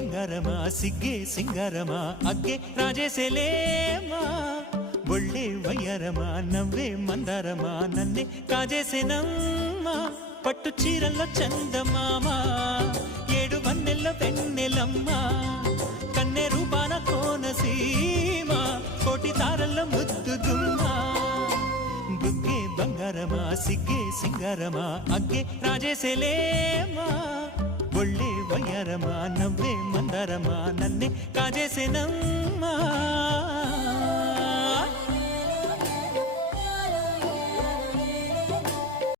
ಬಂಗಾರಮ ಸಿಗ್ಗೆ ಸಿಂಗಾರಮ ಅಗ್ಗೆ ರಾಜೇಸೆಲೇಮಾ ಒಳ್ಳೆ ವಯ್ಯಾರಮ ನವ್ವే మందారమ నన్నే కాజేసెనమ్మా పట్టు చీరల్లో చందమామ ఏడు వన్నెల్ల వెన్నెలమ్మ కన్నె రూపాన కోనసీమ కోటి తారల్లో ముద్దుగుమ్మ బుగ్గే ಬಂಗಾರಮ సిಗ್ಗೆ సింగారమ అಗ್ಗೆ రాజేసెలేమా ఒళ్ళే వయ్యారమ నవ్వే మందారమ నన్నే కాజేసెనమ్మా